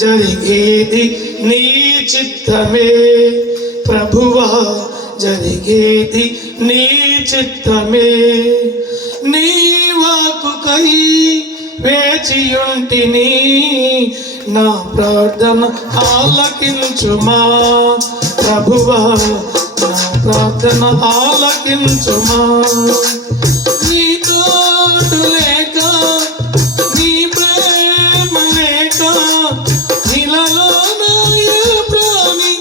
జరిగేది నీ చిత్తమే ప్రభువా, జరిగేది నీ చిత్తమే. నీ వాక్కుకై వేచియుంటిని, నా ప్రార్థన ఆలకించుమా ప్రభువా, నా ప్రార్థన ఆలకించుమా. నీ తోడు లేక, నీ ప్రేమ లేక, నీలలో నా ప్రాణి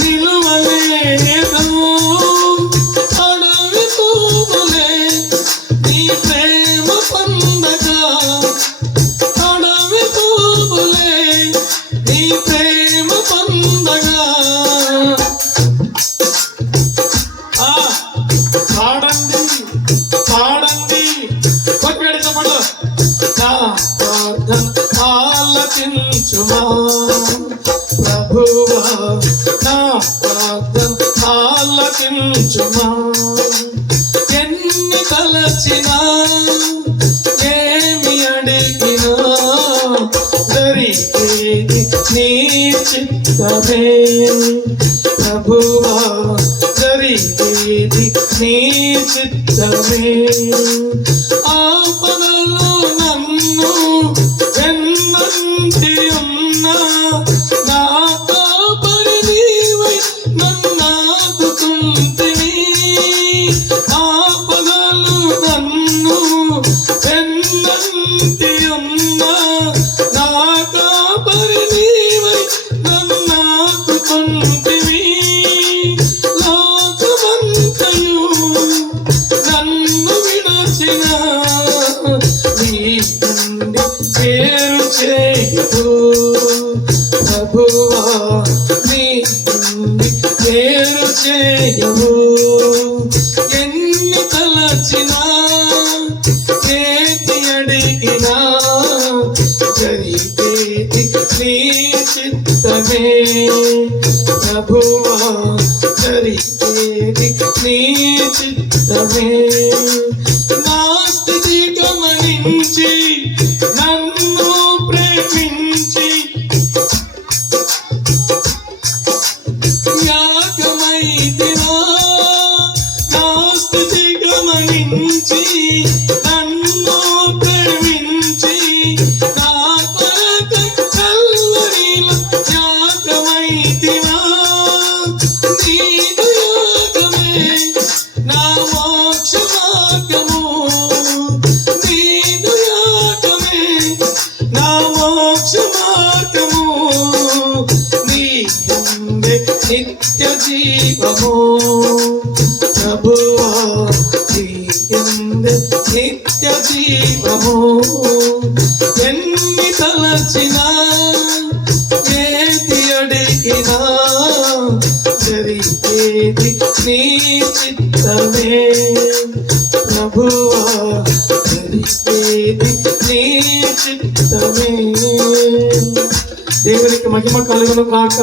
నిలువలేదు. అడవి పువ్వులే నీ ప్రేమ పండగా, అడవి పువ్వులే నీ ప్రేమ పండగా. పాడండి పాడండి కొట్టుపెడతాడు. నా ప్రార్థన ఆలకించుమా ప్రభువా, నా ప్రార్థన ఆలకించుమా. ఎన్ని తలచినా ఏమి అడిగినా జరిగేది నీ చిత్తమే ప్రభువా, జరిగేది నీ చిత్తమే. ఆపదలో నన్ను వెన్నంటి ఉన్నా, నా కాపరి నీవై నన్నాదుకుంటివి. ఆపదలో నన్ను వెన్నంటి ఉన్నా, నా కాపరి నీవై నన్నాదుకుంటివి. లోకమంతయు నన్ను విడచిన, నీ నుండి వేరు చేయు ప్రభువా, నీ నుండి వేరు చేయవు. ఎన్ని తలచినా ఏది అడిగినా జరిగేది నీ చిత్తమే ప్రభువా, జరిగేది నీ చిత్తమే. నా స్థితి గమనించి నన్ను ప్రేమించి యాగమైతివా. నా స్థితి గమనించి నన్ను ప్రేమించి, నా కొరకు కల్వరిలో యాగమైతివా. నీదు యాగమే నా మోక్ష మార్గము, నీదు యాగమే నా మోక్ష మార్గము. నీ యందే నిత్య జీవము ప్రభువా, నీ యందే నిత్య జీవము. ఎన్ని తలచినా ఏది అడిగినా జరిగేది నీ చిత్తమే ప్రభువా, జరిగేది నీ చిత్తమే. దేవునికి మహిమ కలుగును కాక.